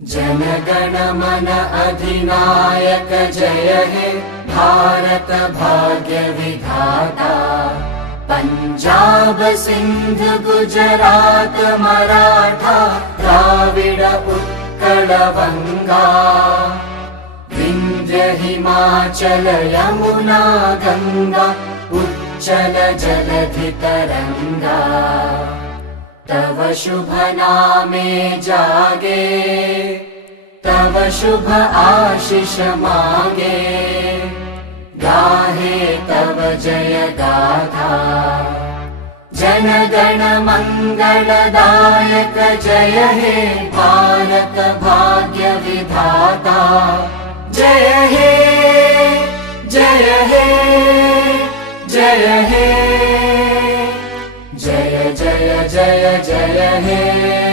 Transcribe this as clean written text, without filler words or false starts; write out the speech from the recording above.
जन मन अधिनायक जय हे भारत भाग्य विधाता। पंजाब सिंध गुजरात मराठा द्राविड उत्कल बंगा। विंध्य हिमाचल यमुना गंगा उच्चल जलधि तरंगा। तव शुभ नामे जागे तव शुभ आशीष मांगे। गाहे तव जय गाथा जन गण मंगलदायक जय हे भारत भाग्य विधाता। जय हे जय हे जय हे जय जय जय जय हे।